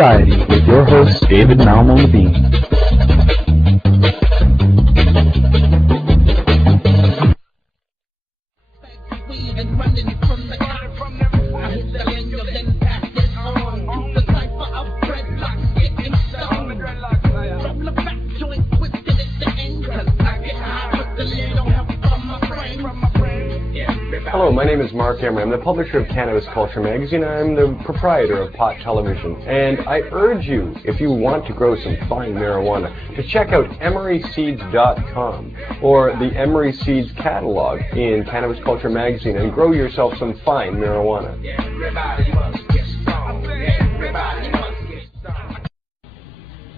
Society with your host, David Malmo-Levine. Hello, my name is Marc Emery. I'm the publisher of Cannabis Culture magazine. I'm the proprietor of Pot Television. And I urge you, if you want to grow some fine marijuana, to check out emeryseeds.com or the Emery Seeds catalog in Cannabis Culture magazine and grow yourself some fine marijuana.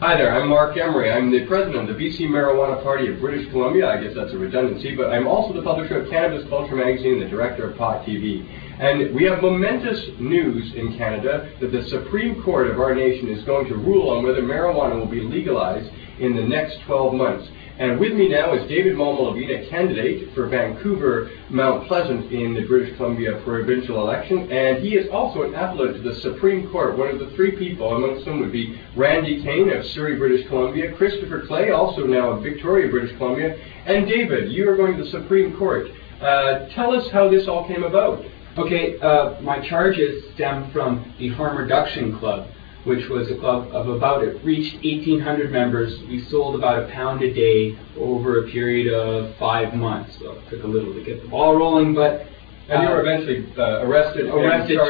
Hi there, I'm Marc Emery. I'm the president of the BC Marijuana Party of British Columbia. I guess that's a redundancy, but I'm also the publisher of Cannabis Culture magazine and the director of Pot TV. And we have momentous news in Canada that the Supreme Court of our nation is going to rule on whether marijuana will be legalized in the next 12 months. And with me now is David Malmo-Levine, a candidate for Vancouver Mount Pleasant in the British Columbia provincial election, and he is also an applicant to the Supreme Court. One of the three people, amongst them would be Randy Kane of Surrey, British Columbia, Christopher Clay, also now of Victoria, British Columbia, and David, you are going to the Supreme Court. Tell us how this all came about. Okay, my charges stem from the Harm Reduction Club, which was a club of about, it reached 1,800 members. We sold about a pound a day over a period of 5 months. So it took a little to get the ball rolling, but... And you were eventually arrested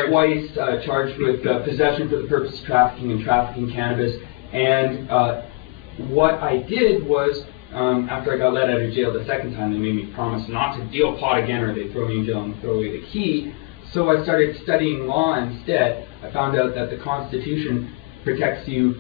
twice, charged with possession for the purpose of trafficking and trafficking cannabis. And what I did was, after I got let out of jail the second time, they made me promise not to deal pot again or they'd throw me in jail and throw away the key. So I started studying law instead. I found out that the Constitution protects your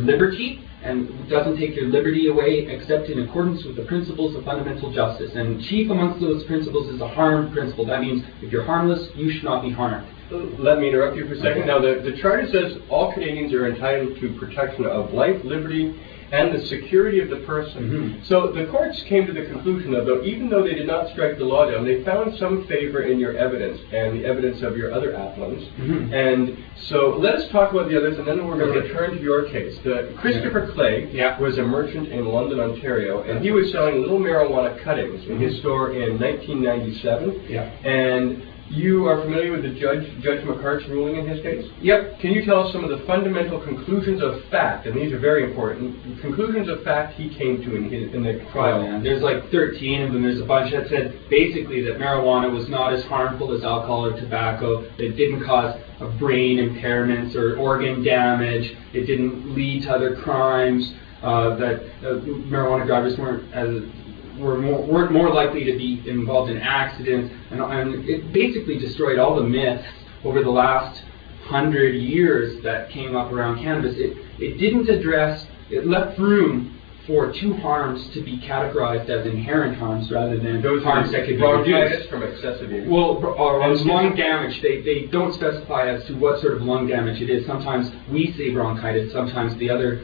liberty and doesn't take your liberty away except in accordance with the principles of fundamental justice. And chief amongst those principles is a harm principle. That means if you're harmless, you should not be harmed. Let me interrupt you for a second. Okay. Now, the charter says all Canadians are entitled to protection of life, liberty, and the security of the person. Mm-hmm. So the courts came to the conclusion that even though they did not strike the law down, they found some favor in your evidence and the evidence of your other applicants. Mm-hmm. And so let us talk about the others, and then we're going to return to your case. Christopher Clay was a merchant in London, Ontario, and he was selling little marijuana cuttings in his store in 1997. Yeah. And you are familiar with the Judge McCart's ruling in his case? Yep. Can you tell us some of the fundamental conclusions of fact, and these are very important, conclusions of fact he came to in the trial? Oh, there's like 13 of them. There's a bunch that said basically that marijuana was not as harmful as alcohol or tobacco. It didn't cause brain impairments or organ damage. It didn't lead to other crimes. That marijuana drivers weren't more likely to be involved in accidents, and it basically destroyed all the myths over the last 100 years that came up around cannabis. It didn't address, it left room for two harms to be categorized as inherent harms rather than those harms that could be reduced. From excessive use. Well, or lung damage, they don't specify as to what sort of lung damage it is. Sometimes we say bronchitis, sometimes the other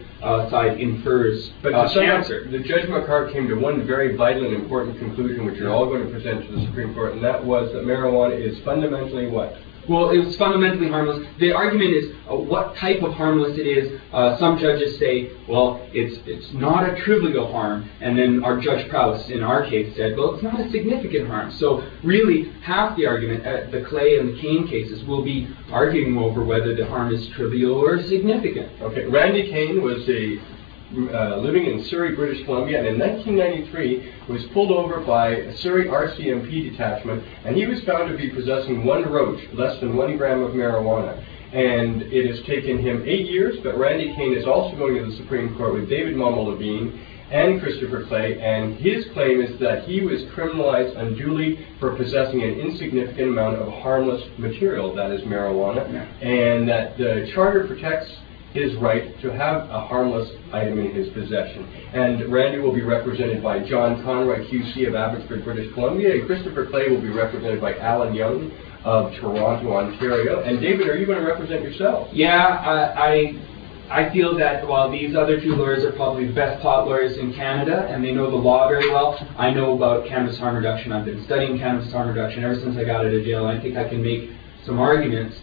side infers cancer. The Judge McCart came to one very vital and important conclusion, which you're all going to present to the Supreme Court, and that was that marijuana is fundamentally what? Well, it was fundamentally harmless. The argument is what type of harmless it is. Some judges say, well, it's not a trivial harm, and then our Judge Prowse, in our case, said, well, it's not a significant harm. So really, half the argument, the Clay and the Kane cases, will be arguing over whether the harm is trivial or significant. Okay, Randy Kane was living in Surrey, British Columbia, and in 1993 was pulled over by a Surrey RCMP detachment, and he was found to be possessing one roach, less than 1 gram of marijuana. And it has taken him 8 years, but Randy Kane is also going to the Supreme Court with David Malmo-Levine and Christopher Clay, and his claim is that he was criminalized unduly for possessing an insignificant amount of harmless material, that is marijuana, and that the Charter protects his right to have a harmless item in his possession. And Randy will be represented by John Conroy, QC of Abbotsford, British Columbia, and Christopher Clay will be represented by Alan Young of Toronto, Ontario. And David, are you going to represent yourself? Yeah, I feel that while these other two lawyers are probably the best pot lawyers in Canada and they know the law very well, I know about cannabis harm reduction. I've been studying cannabis harm reduction ever since I got out of jail, and I think I can make some arguments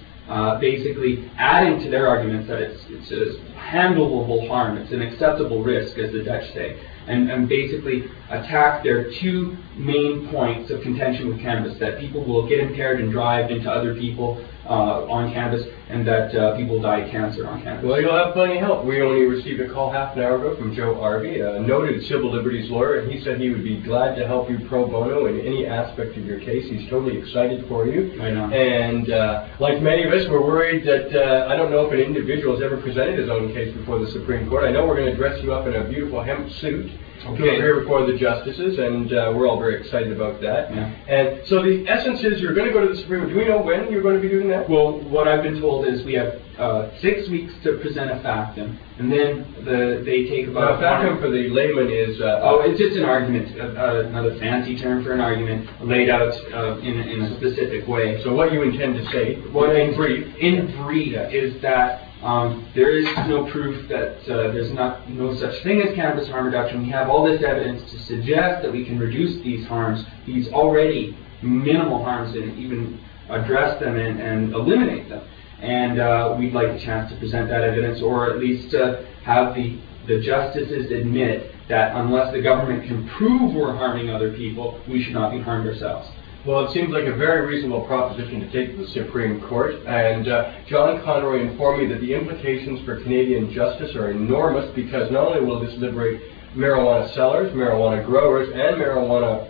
basically adding to their arguments that it's a handleable harm, it's an acceptable risk, as the Dutch say, and basically attack their two main points of contention with cannabis, that people will get impaired and drive into other people on cannabis, and that people die of cancer on cannabis. Well, you'll have plenty of help. We only received a call half an hour ago from Joe Arvey, a noted civil liberties lawyer, and he said he would be glad to help you pro bono in any aspect of your case. He's totally excited for you. I know. And like many of us, we're worried that, I don't know if an individual has ever presented his own case before the Supreme Court. I know we're going to dress you up in a beautiful hemp suit to appear before the justices, and we're all very excited about that. Yeah. And so the essence is you're going to go to the Supreme Court. Do we know when you're going to be doing that? Well, what I've been told is we have 6 weeks to present a factum, and then they take about... A factum for the layman is... it's just an argument, another fancy term for an argument, laid out in a specific way. So what you intend to say, in brief... In brief is that there is no proof that there's no such thing as cannabis harm reduction. We have all this evidence to suggest that we can reduce these harms, these already minimal harms, and even address them and eliminate them. And we'd like a chance to present that evidence, or at least have the justices admit that unless the government can prove we're harming other people, we should not be harmed ourselves. Well, it seems like a very reasonable proposition to take to the Supreme Court, and John Conroy informed me that the implications for Canadian justice are enormous, because not only will this liberate marijuana sellers, marijuana growers, and marijuana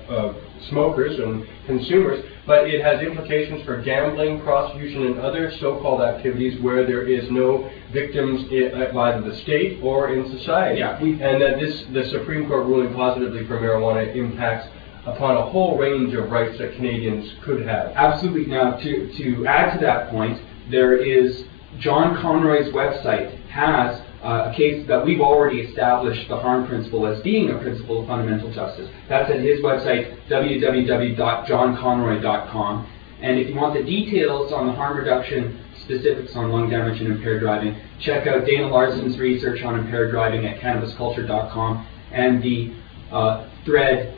smokers and consumers, but it has implications for gambling, prostitution, and other so-called activities where there is no victims by either the state or in society. Yeah. And that the Supreme Court ruling positively for marijuana impacts upon a whole range of rights that Canadians could have. Absolutely. Now, to add to that point, there is John Conroy's website has a case that we've already established the harm principle as being a principle of fundamental justice. That's at his website, www.johnconroy.com. And if you want the details on the harm reduction specifics on lung damage and impaired driving, check out Dana Larson's research on impaired driving at cannabisculture.com, and the thread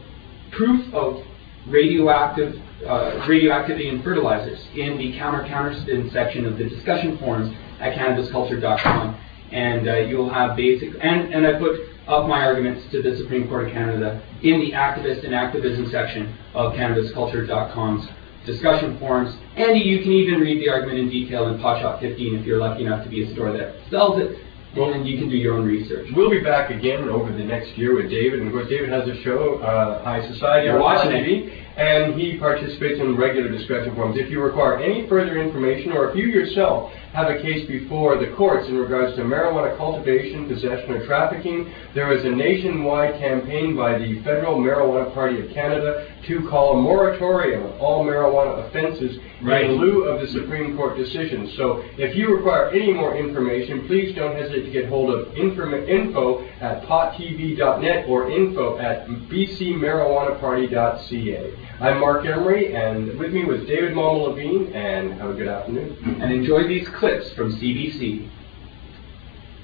proof of radioactivity in fertilizers in the counter-spin section of the discussion forums at cannabisculture.com. And you'll have basic, and I put up my arguments to the Supreme Court of Canada in the activist and activism section of cannabisculture.com's discussion forums. And you can even read the argument in detail in Pot Shop 15 if you're lucky enough to be a store that sells it. Well, and you can do your own research. We'll be back again over the next year with David. And of course, David has a show, High Society, You're watching TV, and he participates in regular discussion forums. If you require any further information, or if you yourself have a case before the courts in regards to marijuana cultivation, possession, or trafficking, there is a nationwide campaign by the Federal Marijuana Party of Canada to call a moratorium on all marijuana offenses in lieu of the Supreme Court decision. So if you require any more information, please don't hesitate to get hold of info@pottv.net or info@bcmarijuanaparty.ca. I'm Marc Emery, and with me was David Malmo-Levine, and have a good afternoon. And enjoy these clips from CBC.